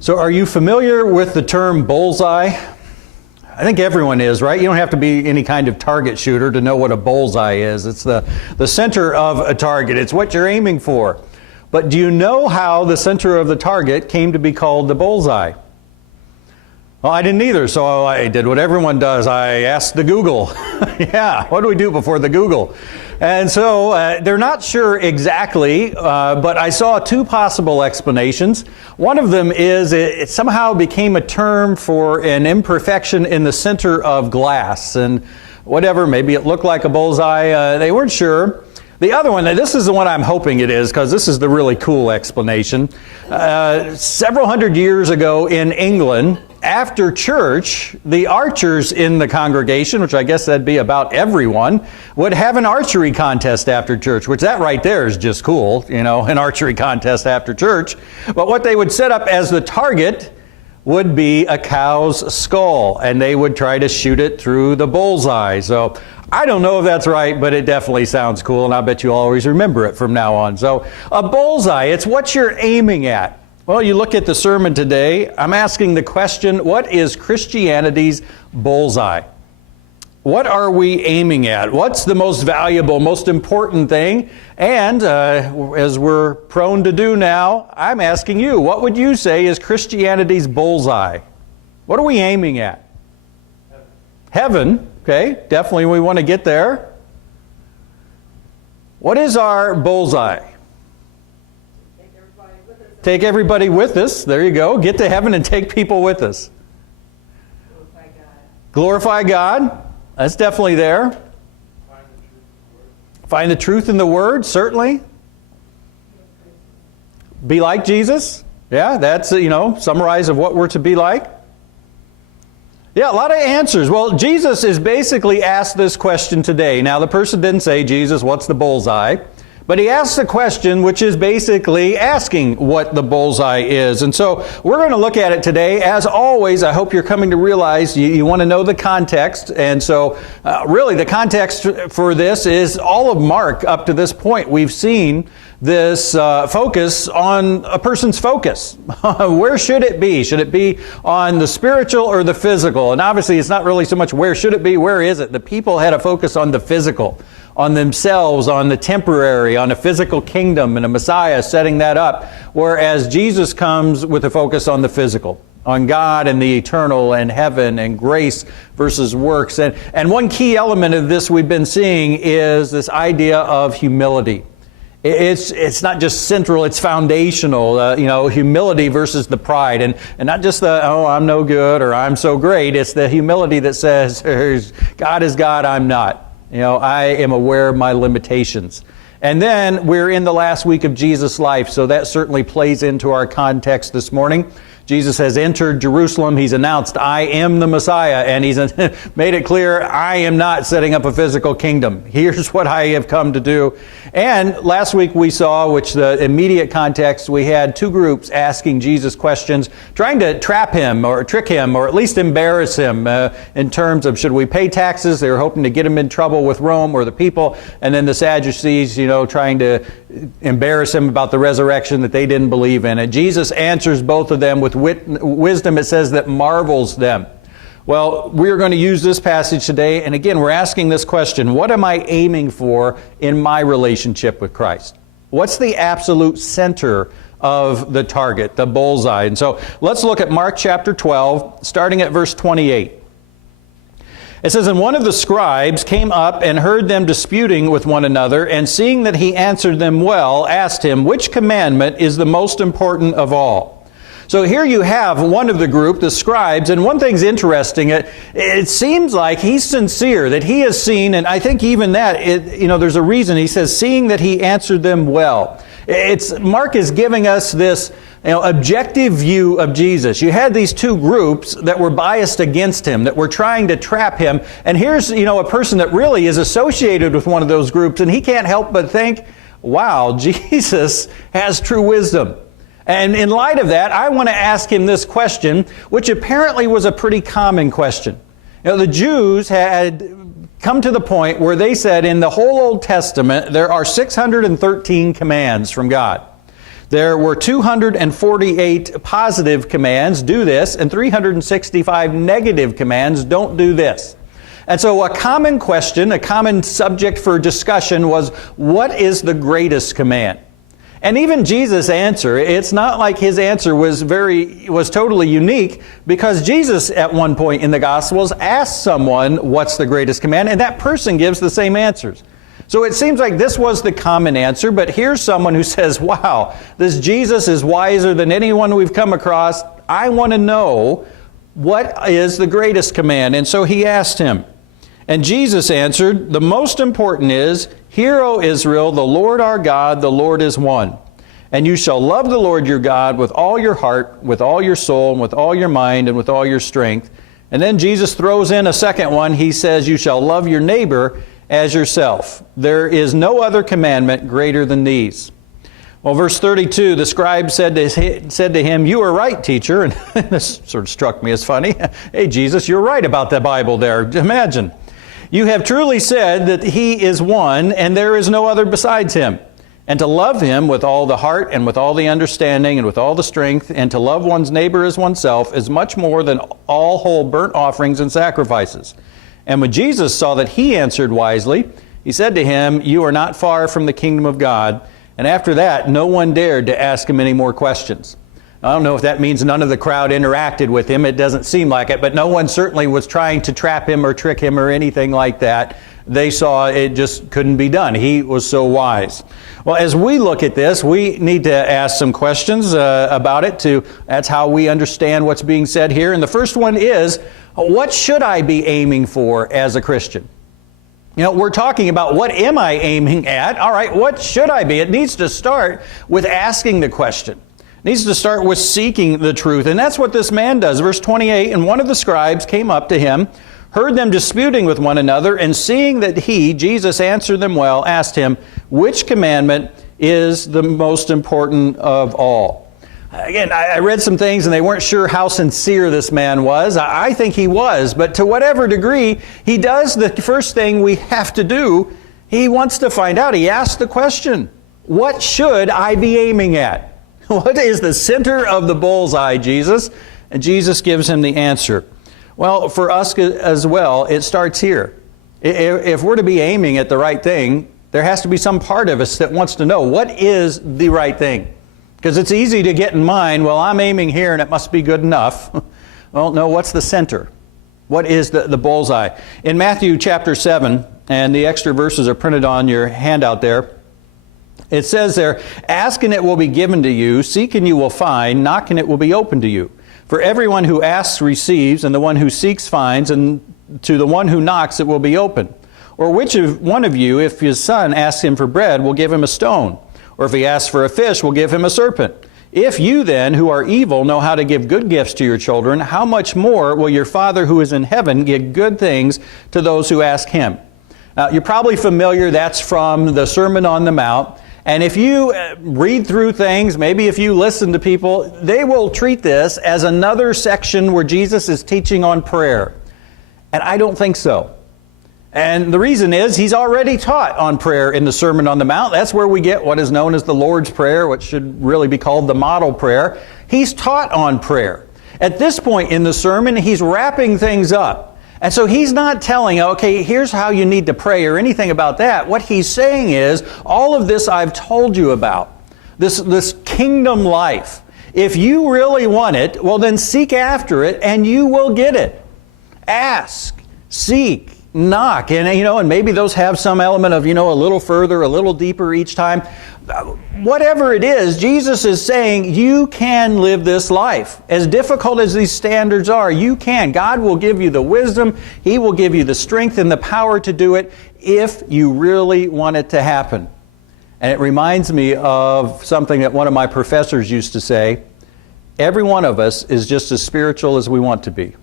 So are you familiar with the term bullseye? I think everyone is, right? You don't have to be any kind of target shooter to know what a bullseye is. It's the center of a target. It's what you're aiming for. But do you know how the center of the target came to be called the bullseye? Well, I didn't either, so I did what everyone does. I asked the Google. Yeah, what do we do before the Google? And so they're not sure exactly, but I saw two possible explanations. One of them is it somehow became a term for an imperfection in the center of glass. And whatever, maybe it looked like a bullseye. They weren't sure. The other one, this is the one I'm hoping it is, because this is the really cool explanation. Several hundred years ago in England, after church, the archers in the congregation, which I guess that'd be about everyone, would have an archery contest after church, which that right there is just cool, you know, an archery contest after church. But what they would set up as the target would be a cow's skull, and they would try to shoot it through the bullseye. So I don't know if that's right, but it definitely sounds cool, and I bet you'll always remember it from now on. So a bullseye, it's what you're aiming at. Well, you look at the sermon today, I'm asking the question, what is Christianity's bullseye? What are we aiming at? What's the most valuable, most important thing? And as we're prone to do now, I'm asking you, what would you say is Christianity's bullseye? What are we aiming at? Heaven. Okay, definitely we want to get there. What is our bullseye? Take everybody with us. There you go. Get to heaven and take people with us. Glorify God. Glorify God. That's definitely there. Find the truth in the Word, certainly. Be like Jesus. Yeah, that's, summarize of what we're to be like. Yeah, a lot of answers. Well, Jesus is basically asked this question today. Now, the person didn't say, Jesus, what's the bullseye? But he asks a question which is basically asking what the bullseye is. And so we're going to look at it today. As always, I hope you're coming to realize you want to know the context. And so really the context for this is all of Mark up to this point. We've seen this focus on a person's focus. Where should it be? Should it be on the spiritual or the physical? And obviously it's not really so much where should it be, where is it? The people had a focus on the physical, on themselves, on the temporary, on a physical kingdom and a Messiah setting that up. Whereas Jesus comes with a focus on the physical, on God and the eternal and heaven and grace versus works. And one key element of this we've been seeing is this idea of humility. It's not just central, it's foundational, humility versus the pride. And not just the, I'm no good or I'm so great. It's the humility that says, God is God, I'm not. I am aware of my limitations. And then we're in the last week of Jesus' life, so that certainly plays into our context this morning. Jesus has entered Jerusalem. He's announced, I am the Messiah, and he's made it clear, I am not setting up a physical kingdom. Here's what I have come to do. And last week we saw, which the immediate context, we had two groups asking Jesus questions, trying to trap him or trick him or at least embarrass him in terms of should we pay taxes? They were hoping to get him in trouble with Rome or the people. And then the Sadducees, trying to embarrass him about the resurrection that they didn't believe in. And Jesus answers both of them with wisdom, it says, that marvels them. Well, we're going to use this passage today, and again, we're asking this question, what am I aiming for in my relationship with Christ? What's the absolute center of the target, the bullseye? And so let's look at Mark chapter 12, starting at verse 28. It says, And one of the scribes came up and heard them disputing with one another, and seeing that he answered them well, asked him, Which commandment is the most important of all? So here you have one of the group, the scribes, and one thing's interesting, it seems like he's sincere, that he has seen, and I think even that, there's a reason. He says, seeing that he answered them well. Mark is giving us this objective view of Jesus. You had these two groups that were biased against him, that were trying to trap him, and here's a person that really is associated with one of those groups, and he can't help but think, wow, Jesus has true wisdom. And in light of that, I want to ask him this question, which apparently was a pretty common question. The Jews had come to the point where they said in the whole Old Testament, there are 613 commands from God. There were 248 positive commands, do this, and 365 negative commands, don't do this. And so a common question, a common subject for discussion was, what is the greatest command? And even Jesus' answer, it's not like his answer was totally unique, because Jesus at one point in the Gospels asked someone, what's the greatest command? And that person gives the same answers. So it seems like this was the common answer, but here's someone who says, wow, this Jesus is wiser than anyone we've come across. I want to know, what is the greatest command? And so he asked him. And Jesus answered, the most important is, hear, O Israel, the Lord our God, the Lord is one. And you shall love the Lord your God with all your heart, with all your soul, and with all your mind, and with all your strength. And then Jesus throws in a second one. He says, you shall love your neighbor as yourself. There is no other commandment greater than these. Well, verse 32, the scribe said to him, you are right, teacher. And this sort of struck me as funny. Hey, Jesus, you're right about the Bible there. Imagine. You have truly said that he is one, and there is no other besides him. And to love him with all the heart, and with all the understanding, and with all the strength, and to love one's neighbor as oneself, is much more than all whole burnt offerings and sacrifices. And when Jesus saw that he answered wisely, he said to him, you are not far from the kingdom of God. And after that, no one dared to ask him any more questions. I don't know if that means none of the crowd interacted with him. It doesn't seem like it, but no one certainly was trying to trap him or trick him or anything like that. They saw it just couldn't be done. He was so wise. Well, as we look at this, we need to ask some questions about it. That's how we understand what's being said here. And the first one is, what should I be aiming for as a Christian? You know, we're talking about what am I aiming at? All right, what should I be? It needs to start with asking the question. It needs to start with seeking the truth. And that's what this man does. Verse 28, and one of the scribes came up to him, heard them disputing with one another, and seeing that he, Jesus, answered them well, asked him, which commandment is the most important of all? Again, I read some things and they weren't sure how sincere this man was. I think he was, but to whatever degree, he does the first thing we have to do. He wants to find out. He asks the question, what should I be aiming at? What is the center of the bullseye, Jesus? And Jesus gives him the answer. Well, for us as well, it starts here. If we're to be aiming at the right thing, there has to be some part of us that wants to know, what is the right thing? Because it's easy to get in mind, well, I'm aiming here and it must be good enough. Well, no, what's the center? What is the bullseye? In Matthew chapter 7, and the extra verses are printed on your handout there, it says there, ask and it will be given to you, seek and you will find, knock and it will be opened to you. For everyone who asks receives, and the one who seeks finds, and to the one who knocks it will be open. Or which of one of you, if his son asks him for bread, will give him a stone? Or if he asks for a fish, will give him a serpent? If you then, who are evil, know how to give good gifts to your children, how much more will your Father who is in heaven give good things to those who ask him? Now, you're probably familiar, that's from the Sermon on the Mount. And if you read through things, maybe if you listen to people, they will treat this as another section where Jesus is teaching on prayer. And I don't think so. And the reason is, he's already taught on prayer in the Sermon on the Mount. That's where we get what is known as the Lord's Prayer, which should really be called the model prayer. He's taught on prayer. At this point in the sermon, he's wrapping things up. And so he's not telling, okay, here's how you need to pray or anything about that. What he's saying is, all of this I've told you about, this kingdom life. If you really want it, well then seek after it and you will get it. Ask, seek, knock. And maybe those have some element of, a little further, a little deeper each time. Whatever it is, Jesus is saying you can live this life. As difficult as these standards are, you can. God will give you the wisdom. He will give you the strength and the power to do it if you really want it to happen. And it reminds me of something that one of my professors used to say. Every one of us is just as spiritual as we want to be.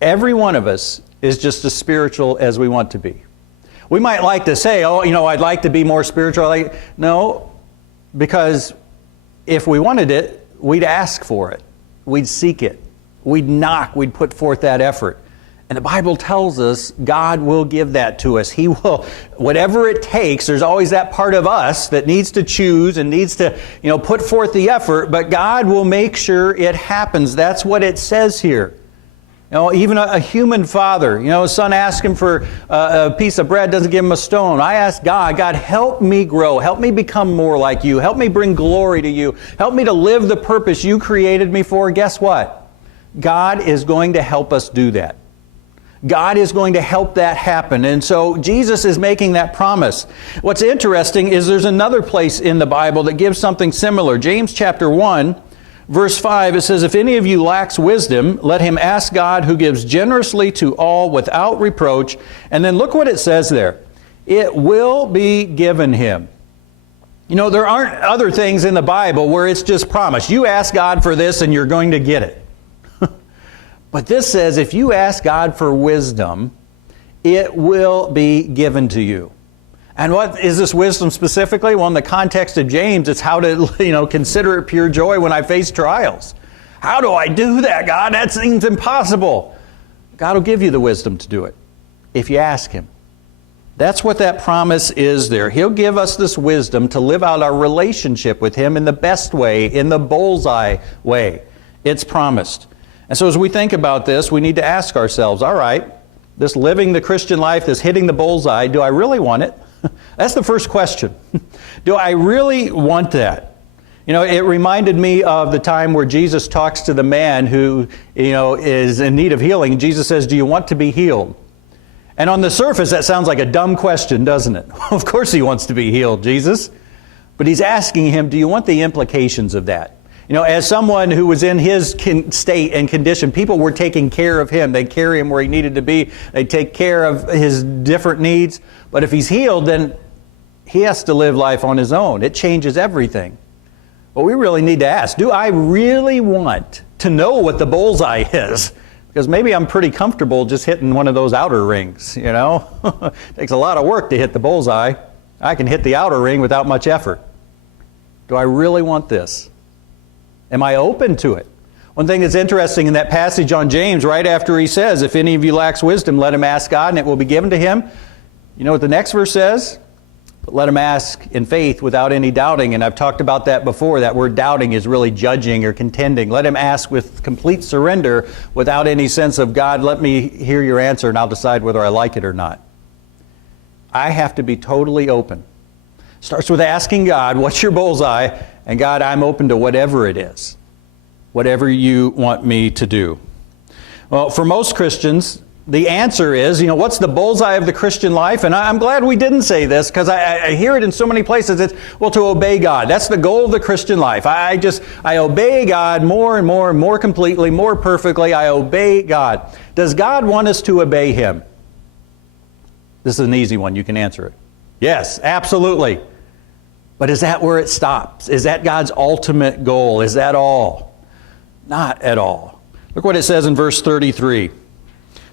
Every one of us is just as spiritual as we want to be. We might like to say, I'd like to be more spiritual. No, because if we wanted it, we'd ask for it. We'd seek it. We'd knock. We'd put forth that effort. And the Bible tells us God will give that to us. He will, whatever it takes, there's always that part of us that needs to choose and needs to, put forth the effort, but God will make sure it happens. That's what it says here. Even a human father, a son asks him for a piece of bread, doesn't give him a stone. I ask God, help me grow. Help me become more like you. Help me bring glory to you. Help me to live the purpose you created me for. Guess what? God is going to help us do that. God is going to help that happen. And so Jesus is making that promise. What's interesting is there's another place in the Bible that gives something similar. James chapter 1, verse 5, it says, if any of you lacks wisdom, let him ask God who gives generously to all without reproach. And then look what it says there. It will be given him. There aren't other things in the Bible where it's just promised. You ask God for this and you're going to get it. But this says if you ask God for wisdom, it will be given to you. And what is this wisdom specifically? Well, in the context of James, it's how to, consider it pure joy when I face trials. How do I do that, God? That seems impossible. God will give you the wisdom to do it if you ask Him. That's what that promise is there. He'll give us this wisdom to live out our relationship with Him in the best way, in the bullseye way. It's promised. And so as we think about this, we need to ask ourselves, all right, this living the Christian life, this hitting the bullseye, do I really want it? That's the first question. Do I really want that? It reminded me of the time where Jesus talks to the man who, is in need of healing. Jesus says, do you want to be healed? And on the surface, that sounds like a dumb question, doesn't it? Of course he wants to be healed, Jesus. But he's asking him, do you want the implications of that? As someone who was in his state and condition, people were taking care of him. They'd carry him where he needed to be. They'd take care of his different needs. But if he's healed, then he has to live life on his own. It changes everything. But we really need to ask, do I really want to know what the bullseye is? Because maybe I'm pretty comfortable just hitting one of those outer rings, It takes a lot of work to hit the bullseye. I can hit the outer ring without much effort. Do I really want this? Am I open to it? One thing that's interesting in that passage on James, right after he says, if any of you lacks wisdom, let him ask God and it will be given to him. You know what the next verse says? But let him ask in faith without any doubting. And I've talked about that before. That word doubting is really judging or contending. Let him ask with complete surrender without any sense of, God, let me hear your answer and I'll decide whether I like it or not. I have to be totally open. Starts with asking God, what's your bullseye? And God, I'm open to whatever it is, whatever you want me to do. Well, for most Christians, the answer is, what's the bullseye of the Christian life? And I'm glad we didn't say this because I hear it in so many places. It's, to obey God. That's the goal of the Christian life. I obey God more and more and more completely, more perfectly. I obey God. Does God want us to obey Him? This is an easy one. You can answer it. Yes, absolutely. But is that where it stops? Is that God's ultimate goal? Is that all? Not at all. Look what it says in verse 33. It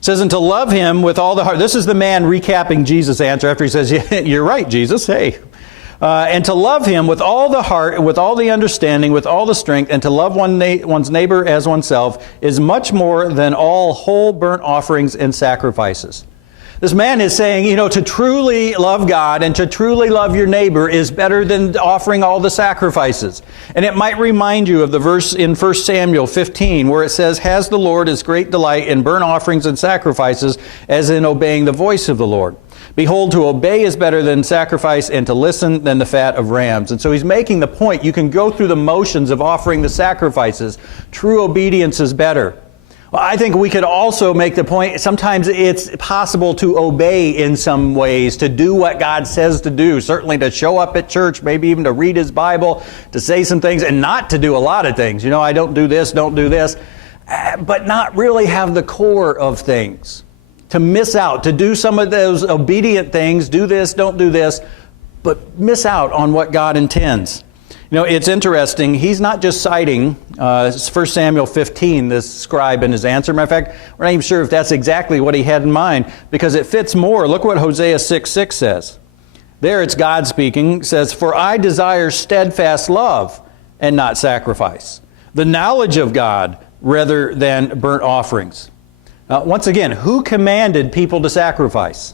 says, and to love Him with all the heart. This is the man recapping Jesus' answer after he says, yeah, you're right, Jesus. Hey. And to love Him with all the heart, with all the understanding, with all the strength, and to love one's neighbor as oneself is much more than all whole burnt offerings and sacrifices. This man is saying, to truly love God and to truly love your neighbor is better than offering all the sacrifices. And it might remind you of the verse in 1 Samuel 15 where it says, has the Lord his great delight in burnt offerings and sacrifices as in obeying the voice of the Lord. Behold, to obey is better than sacrifice, and to listen than the fat of rams. And so he's making the point, you can go through the motions of offering the sacrifices. True obedience is better. Well, I think we could also make the point, sometimes it's possible to obey in some ways, to do what God says to do, certainly to show up at church, maybe even to read His Bible, to say some things, and not to do a lot of things. I don't do this, but not really have the core of things. To miss out, to do some of those obedient things, do this, don't do this, but miss out on what God intends. It's interesting. He's not just citing 1 Samuel 15, this scribe in his answer. Matter of fact, we're not even sure if that's exactly what he had in mind because it fits more. Look what Hosea 6:6 says. There it's God speaking. It says, for I desire steadfast love and not sacrifice, the knowledge of God rather than burnt offerings. Once again, who commanded people to sacrifice?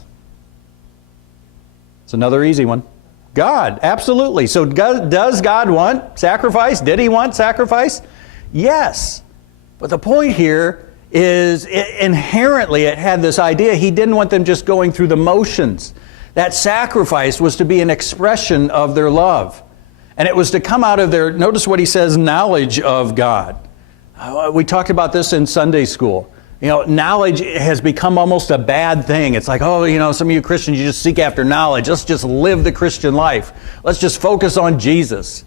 It's another easy one. God, absolutely. So does God want sacrifice? Did he want sacrifice? Yes. But the point here is inherently it had this idea he didn't want them just going through the motions. That sacrifice was to be an expression of their love. And it was to come out of their, notice what he says, knowledge of God. We talked about this in Sunday school. Knowledge has become almost a bad thing. It's like, some of you Christians, you just seek after knowledge. Let's just live the Christian life. Let's just focus on Jesus.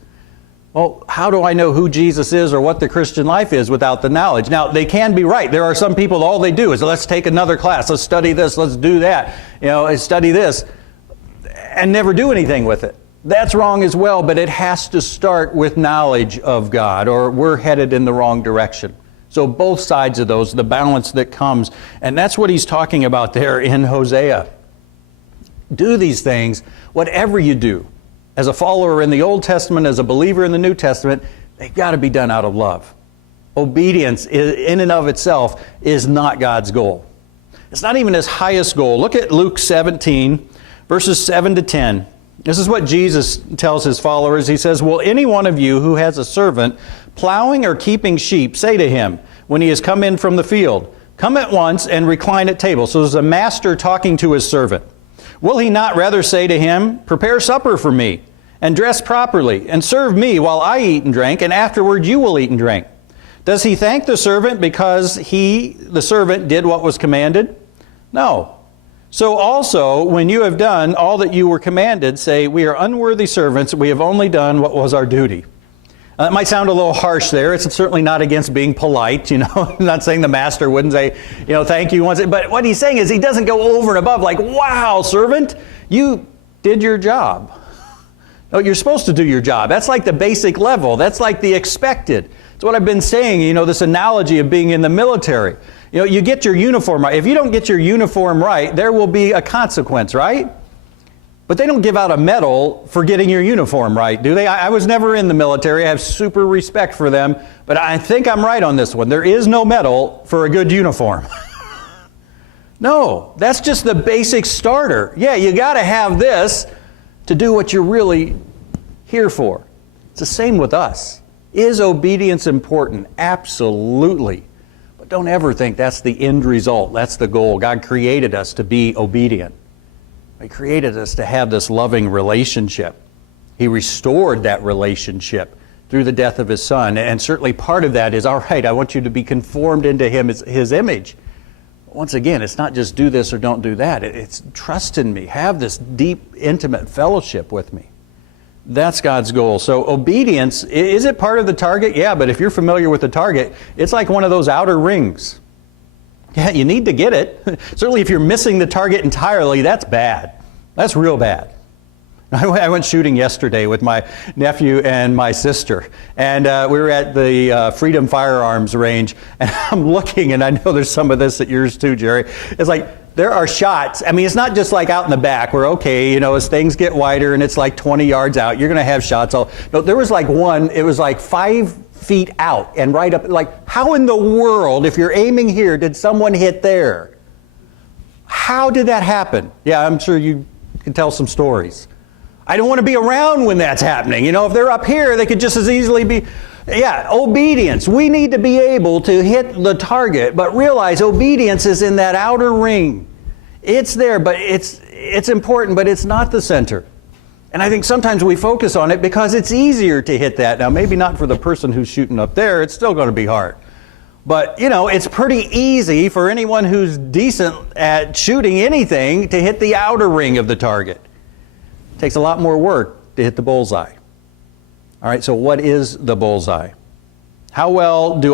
Well, how do I know who Jesus is or what the Christian life is without the knowledge? Now, they can be right. There are some people, all they do is, let's take another class, let's study this, let's do that, study this, and never do anything with it. That's wrong as well, but it has to start with knowledge of God, or we're headed in the wrong direction. So both sides of those, the balance that comes, and that's what he's talking about there in Hosea. Do these things, whatever you do. As a follower in the Old Testament, as a believer in the New Testament, they've got to be done out of love. Obedience in and of itself is not God's goal. It's not even his highest goal. Look at Luke 17, verses 7 to 10. This is what Jesus tells his followers. He says, "Will any one of you who has a servant plowing or keeping sheep say to him, when he has come in from the field, 'Come at once and recline at table'?" So there's a master talking to his servant. "Will he not rather say to him, 'Prepare supper for me, and dress properly, and serve me while I eat and drink, and afterward you will eat and drink'? Does he thank the servant because he, the servant, did what was commanded? No. So also, when you have done all that you were commanded, say, 'We are unworthy servants, we have only done what was our duty.'" That might sound a little harsh there. It's certainly not against being polite, I'm not saying the master wouldn't say, thank you once. But what he's saying is he doesn't go over and above like, "Wow, servant, you did your job." No, you're supposed to do your job. That's like the basic level. That's like the expected. It's what I've been saying, this analogy of being in the military. You get your uniform right. If you don't get your uniform right, there will be a consequence, right? But they don't give out a medal for getting your uniform right, do they? I was never in the military. I have super respect for them. But I think I'm right on this one. There is no medal for a good uniform. No, that's just the basic starter. Yeah, you got to have this to do what you're really here for. It's the same with us. Is obedience important? Absolutely. But don't ever think that's the end result. That's the goal. God created us to be obedient. He created us to have this loving relationship. He restored that relationship through the death of his son. And certainly part of that is, all right, I want you to be conformed into his image. Once again, it's not just do this or don't do that. It's trust in me. Have this deep, intimate fellowship with me. That's God's goal. So obedience, is it part of the target? Yeah, but if you're familiar with the target, it's like one of those outer rings. Yeah, you need to get it. Certainly if you're missing the target entirely, that's bad. That's real bad. I went shooting yesterday with my nephew and my sister, and we were at the Freedom Firearms range, and I'm looking, and I know there's some of this at yours too, Jerry. It's like, there are shots. I mean, it's not just like out in the back where, okay, as things get wider and it's like 20 yards out, you're going to have shots. No, there was like one, it was like 5 feet out and right up. Like, how in the world, if you're aiming here, did someone hit there? How did that happen? Yeah, I'm sure you can tell some stories. I don't want to be around when that's happening. If they're up here, they could just as easily be. Yeah, obedience. We need to be able to hit the target, but realize obedience is in that outer ring. It's there, but it's important, but it's not the center. And I think sometimes we focus on it because it's easier to hit that. Now, maybe not for the person who's shooting up there. It's still going to be hard. But, it's pretty easy for anyone who's decent at shooting anything to hit the outer ring of the target. It takes a lot more work to hit the bullseye. All right, so what is the bullseye? How well do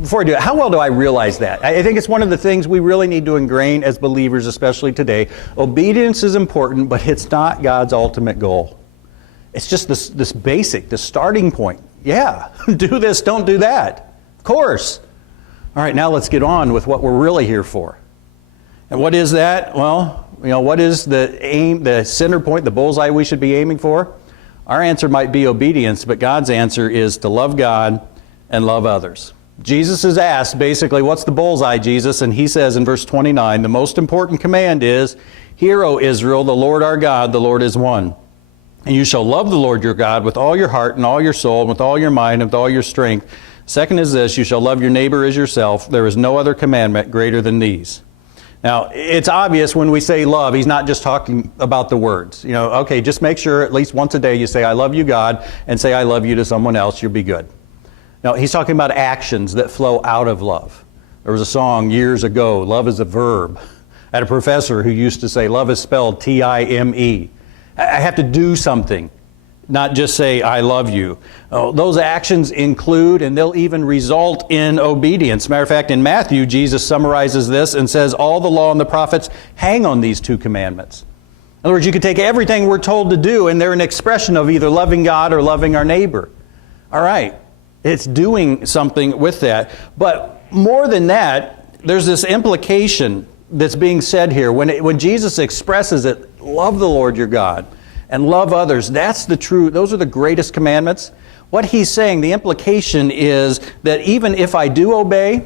before I do it, how well do I realize that? I think it's one of the things we really need to ingrain as believers, especially today. Obedience is important, but it's not God's ultimate goal. It's just this basic, the starting point. Yeah, do this, don't do that. Of course. All right, now let's get on with what we're really here for. And what is that? Well, what is the aim, the center point, the bullseye we should be aiming for? Our answer might be obedience, but God's answer is to love God and love others. Jesus is asked basically, what's the bullseye, Jesus? And he says in verse 29, the most important command is, Hear, O Israel, the Lord our God, the Lord is one. And you shall love the Lord your God with all your heart and all your soul and with all your mind and with all your strength. Second is this, you shall love your neighbor as yourself. There is no other commandment greater than these. Now, it's obvious when we say love, he's not just talking about the words. Okay, just make sure at least once a day you say, I love you, God, and say, I love you to someone else, you'll be good. Now, he's talking about actions that flow out of love. There was a song years ago, Love is a Verb. I had a professor who used to say, love is spelled T-I-M-E. I have to do something, not just say, I love you. Those actions include, and they'll even result in obedience. Matter of fact, in Matthew, Jesus summarizes this and says, all the law and the prophets hang on these two commandments. In other words, you could take everything we're told to do, and they're an expression of either loving God or loving our neighbor. All right, it's doing something with that. But more than that, there's this implication that's being said here. When Jesus expresses it, love the Lord your God and love others, those are the greatest commandments. What he's saying, the implication is that even if I do obey,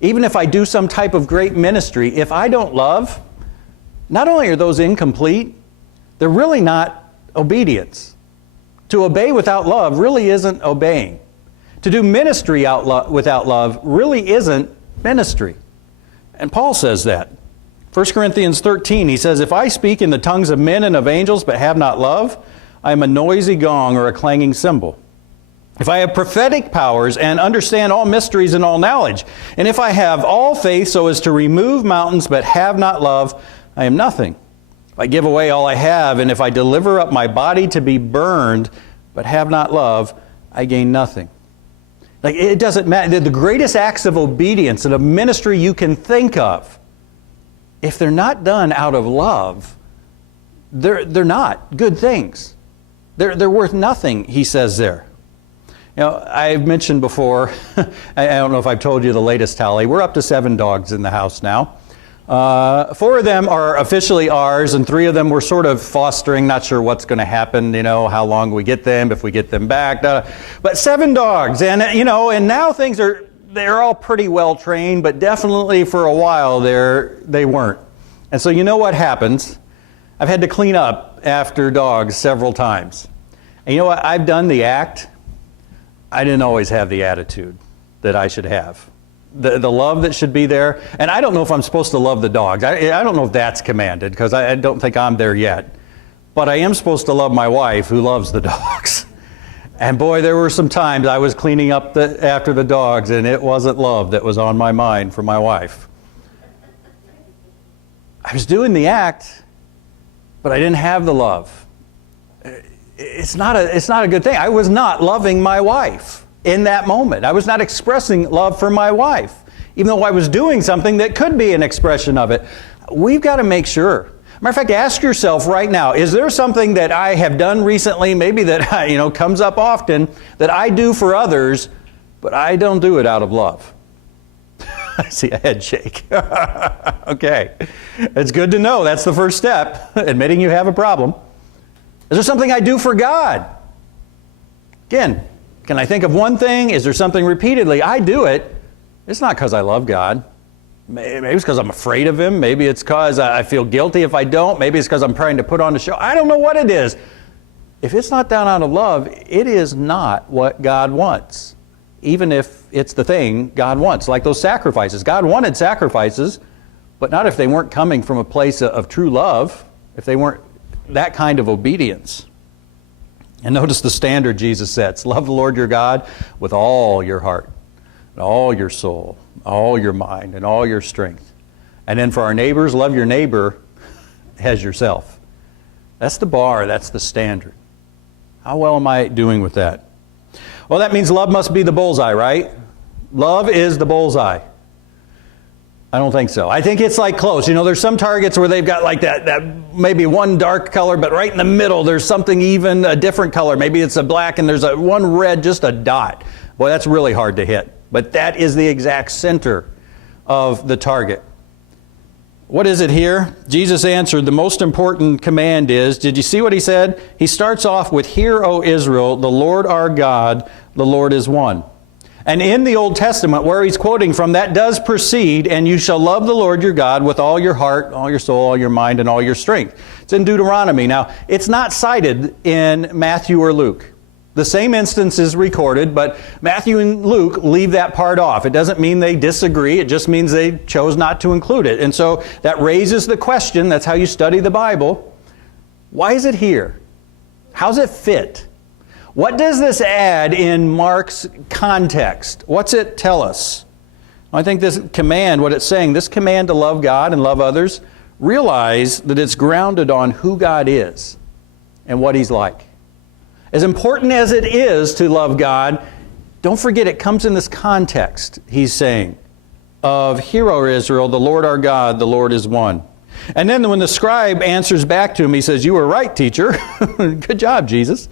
even if I do some type of great ministry, if I don't love, not only are those incomplete, they're really not obedience. To obey without love really isn't obeying. To do ministry without love really isn't ministry. And Paul says that. 1 Corinthians 13, he says, if I speak in the tongues of men and of angels but have not love, I am a noisy gong or a clanging cymbal. If I have prophetic powers and understand all mysteries and all knowledge, and if I have all faith so as to remove mountains but have not love, I am nothing. If I give away all I have, and if I deliver up my body to be burned but have not love, I gain nothing. Like, it doesn't matter. The greatest acts of obedience and of ministry you can think of, if they're not done out of love, they're not good things. They're worth nothing, he says there. I've mentioned before, I don't know if I've told you the latest tally, we're up to 7 dogs in the house now. 4 of them are officially ours, and 3 of them we're sort of fostering, not sure what's going to happen, how long we get them, if we get them back. But 7 dogs, and and now they're all pretty well trained, but definitely for a while they weren't. And so you know what happens? I've had to clean up after dogs several times. And you know what? I've done the act. I didn't always have the attitude that I should have. The love that should be there. And I don't know if I'm supposed to love the dogs. I don't know if that's commanded, because I don't think I'm there yet. But I am supposed to love my wife, who loves the dogs. And boy, there were some times I was cleaning up after the dogs, and it wasn't love that was on my mind for my wife. I was doing the act, but I didn't have the love. It's not a good thing. I was not loving my wife in that moment. I was not expressing love for my wife, even though I was doing something that could be an expression of it. We've got to make sure. Matter of fact, ask yourself right now, is there something that I have done recently, maybe that comes up often, that I do for others, but I don't do it out of love? I see a head shake. Okay. It's good to know. That's the first step, admitting you have a problem. Is there something I do for God? Again, can I think of one thing? Is there something repeatedly? I do it. It's not because I love God. Maybe it's because I'm afraid of Him. Maybe it's because I feel guilty if I don't. Maybe it's because I'm trying to put on a show. I don't know what it is. If it's not done out of love, it is not what God wants. Even if it's the thing God wants. Like those sacrifices. God wanted sacrifices, but not if they weren't coming from a place of true love. If they weren't that kind of obedience. And notice the standard Jesus sets. Love the Lord your God with all your heart, and all your soul, all your mind, and all your strength. And then for our neighbors, love your neighbor as yourself. That's the bar. That's the standard. How well am I doing with that? Well, that means love must be the bullseye, right? Love is the bullseye. I don't think so. I think it's like close. There's some targets where they've got like that maybe one dark color, but right in the middle there's something even a different color. Maybe it's a black and there's one red, just a dot. Boy, that's really hard to hit. But that is the exact center of the target. What is it here? Jesus answered, the most important command is, did you see what he said? He starts off with, Hear, O Israel, the Lord our God, the Lord is one. And in the Old Testament, where he's quoting from, that does proceed, and you shall love the Lord your God with all your heart, all your soul, all your mind, and all your strength. It's in Deuteronomy. Now, it's not cited in Matthew or Luke. The same instance is recorded, but Matthew and Luke leave that part off. It doesn't mean they disagree. It just means they chose not to include it. And so that raises the question, that's how you study the Bible, why is it here? How's it fit? What does this add in Mark's context? What's it tell us? I think this command, what it's saying, this command to love God and love others, realize that it's grounded on who God is and what He's like. As important as it is to love God, don't forget it comes in this context, he's saying, of Hear, O Israel, the Lord our God, the Lord is one. And then when the scribe answers back to him, he says, you were right, teacher. Good job, Jesus.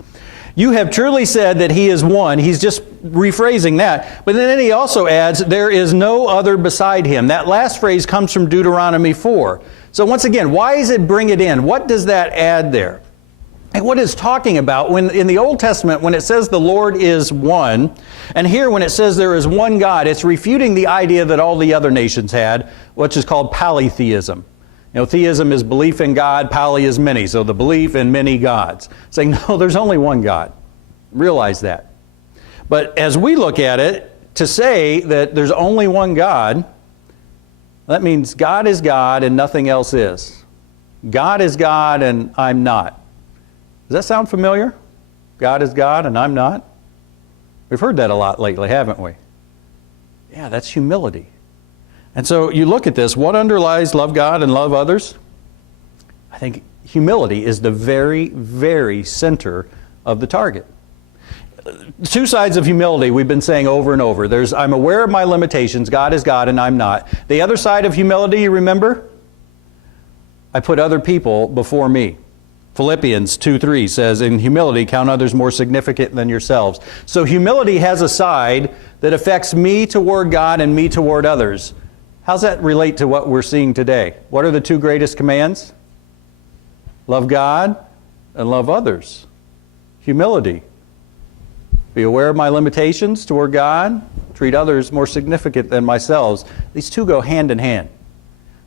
You have truly said that He is one. He's just rephrasing that. But then he also adds, there is no other beside Him. That last phrase comes from Deuteronomy 4. So once again, why does it bring it in? What does that add there? And what it's talking about, when in the Old Testament, when it says the Lord is one, and here when it says there is one God, it's refuting the idea that all the other nations had, which is called polytheism. You know, theism is belief in God, poly is many, so the belief in many gods. Saying, no, there's only one God. Realize that. But as we look at it, to say that there's only one God, that means God is God and nothing else is. God is God and I'm not. Does that sound familiar? God is God and I'm not? We've heard that a lot lately, haven't we? Yeah, that's humility. And so you look at this, what underlies love God and love others? I think humility is the very, very center of the target. Two sides of humility we've been saying over and over. There's, I'm aware of my limitations, God is God and I'm not. The other side of humility, you remember? I put other people before me. Philippians 2:3 says, in humility, count others more significant than yourselves. So humility has a side that affects me toward God and me toward others. How's that relate to what we're seeing today? What are the two greatest commands? Love God and love others. Humility. Be aware of my limitations toward God. Treat others more significant than myself. These two go hand in hand.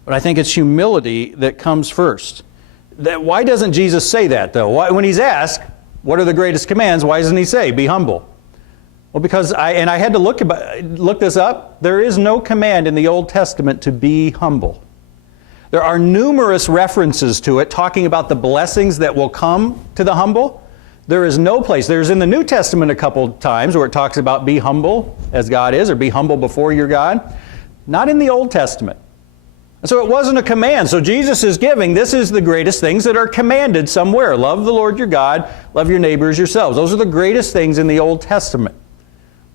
But I think it's humility that comes first. Why doesn't Jesus say that, though? When he's asked, what are the greatest commands, why doesn't he say, be humble? Well, because I had to look this up. There is no command in the Old Testament to be humble. There are numerous references to it talking about the blessings that will come to the humble. There is no place. There's in the New Testament a couple times where it talks about be humble as God is, or be humble before your God. Not in the Old Testament. So it wasn't a command. So Jesus is giving, this is the greatest things that are commanded somewhere. Love the Lord your God, love your neighbors yourselves. Those are the greatest things in the Old Testament.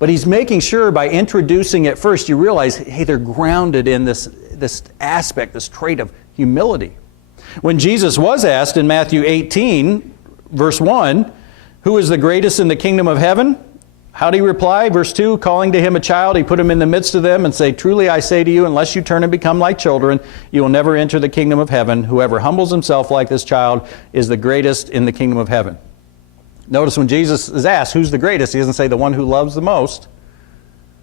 But he's making sure by introducing it first, you realize, hey, they're grounded in this aspect, this trait of humility. When Jesus was asked in Matthew 18, verse 1, who is the greatest in the kingdom of heaven? How did he reply? Verse 2, calling to him a child, he put him in the midst of them and say, truly I say to you, unless you turn and become like children, you will never enter the kingdom of heaven. Whoever humbles himself like this child is the greatest in the kingdom of heaven. Notice when Jesus is asked, who's the greatest? He doesn't say the one who loves the most.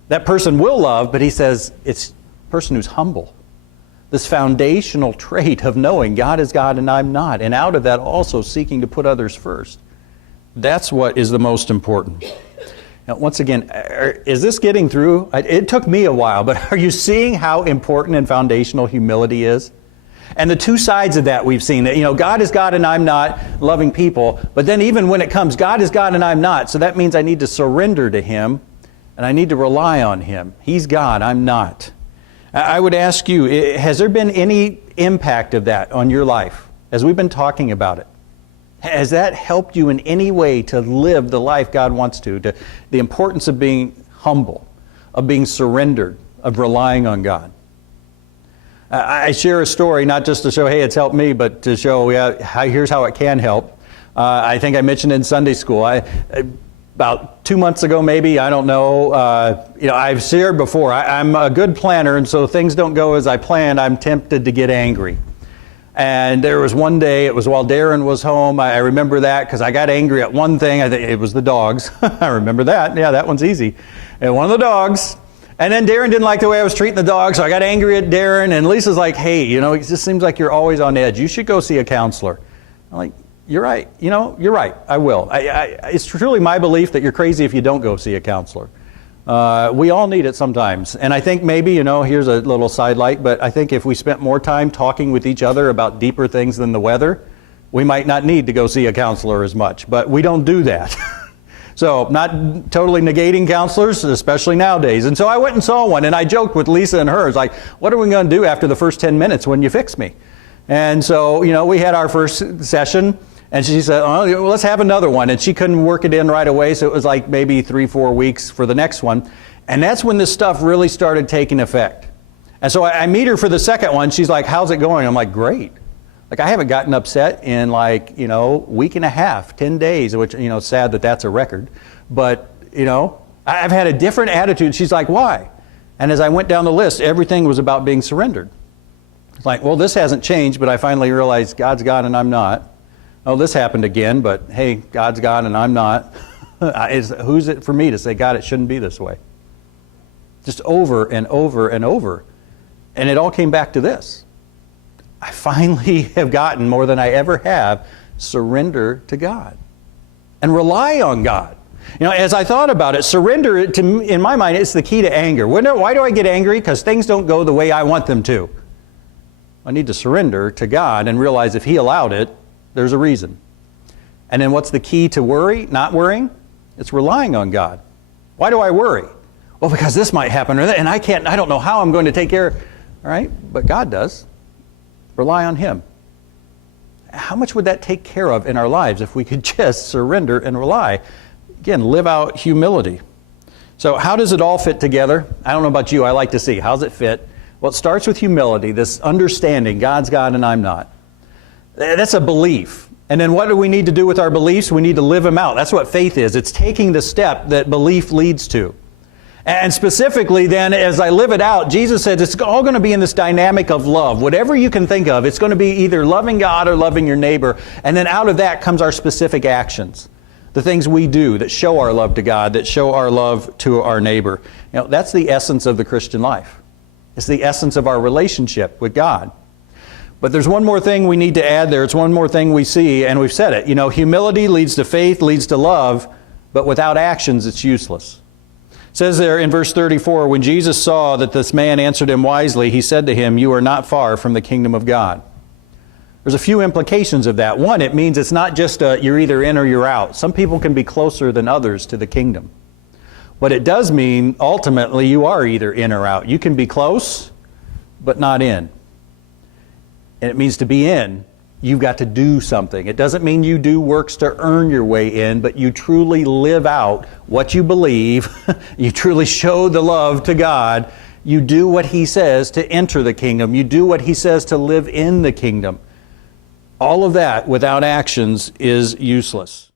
That person will love, but he says it's the person who's humble. This foundational trait of knowing God is God and I'm not. And out of that also seeking to put others first. That's what is the most important. Now, once again, is this getting through? It took me a while, but are you seeing how important and foundational humility is? And the two sides of that we've seen, that, God is God and I'm not, loving people. But then even when it comes, God is God and I'm not. So that means I need to surrender to Him and I need to rely on Him. He's God, I'm not. I would ask you, has there been any impact of that on your life as we've been talking about it? Has that helped you in any way to live the life God wants to the importance of being humble, of being surrendered, of relying on God? I share a story, not just to show, hey, it's helped me, but to show, here's how it can help. I think I mentioned in Sunday school, about 2 months ago maybe, I don't know, I've shared before, I'm a good planner, and so things don't go as I planned, I'm tempted to get angry. And there was one day, it was while Darren was home, I remember that, because I got angry at one thing, I think it was the dogs, I remember that, yeah, that one's easy. and one of the dogs. And then Darren didn't like the way I was treating the dog, so I got angry at Darren. And Lisa's like, hey, it just seems like you're always on edge. You should go see a counselor. I'm like, you're right. You're right. I will. It's truly my belief that you're crazy if you don't go see a counselor. We all need it sometimes. And I think maybe, here's a little sidelight, but I think if we spent more time talking with each other about deeper things than the weather, we might not need to go see a counselor as much. But we don't do that. So not totally negating counselors, especially nowadays. And so I went and saw one, and I joked with Lisa and her. It's like, what are we going to do after the first 10 minutes when you fix me? And so, we had our first session, and she said, oh, well, let's have another one. And she couldn't work it in right away, so it was like maybe 3-4 weeks for the next one. And that's when this stuff really started taking effect. And so I meet her for the second one. She's like, how's it going? I'm like, great. Like, I haven't gotten upset in week and a half, 10 days, which, sad that that's a record. But, I've had a different attitude. She's like, why? And as I went down the list, everything was about being surrendered. It's like, well, this hasn't changed, but I finally realized God's God and I'm not. Oh, this happened again, but hey, God's God and I'm not. Who's it for me to say, God, it shouldn't be this way? Just over and over and over. And it all came back to this. I finally have gotten, more than I ever have, surrender to God and rely on God. As I thought about it, surrender, in my mind, is the key to anger. Why do I get angry? Because things don't go the way I want them to. I need to surrender to God and realize if He allowed it, there's a reason. And then what's the key to worry, not worrying? It's relying on God. Why do I worry? Well, because this might happen, and I don't know how I'm going to take care of, all right? But God does. Rely on Him. How much would that take care of in our lives if we could just surrender and rely? Again, live out humility. So how does it all fit together? I don't know about you. I like to see. How's it fit? Well, it starts with humility, this understanding God's God and I'm not. That's a belief. And then what do we need to do with our beliefs? We need to live them out. That's what faith is. It's taking the step that belief leads to. And specifically then, as I live it out, Jesus said it's all going to be in this dynamic of love. Whatever you can think of, it's going to be either loving God or loving your neighbor. And then out of that comes our specific actions. The things we do that show our love to God, that show our love to our neighbor. That's the essence of the Christian life. It's the essence of our relationship with God. But there's one more thing we need to add there. It's one more thing we see, and we've said it. Humility leads to faith, leads to love, but without actions, it's useless. It says there in verse 34, when Jesus saw that this man answered him wisely, He said to him, you are not far from the kingdom of God. There's a few implications of that. One, it means it's not just you're either in or you're out. Some people can be closer than others to the kingdom. But it does mean, ultimately, you are either in or out. You can be close, but not in. And it means to be in, you've got to do something. It doesn't mean you do works to earn your way in, but you truly live out what you believe. You truly show the love to God. You do what He says to enter the kingdom. You do what He says to live in the kingdom. All of that without actions is useless.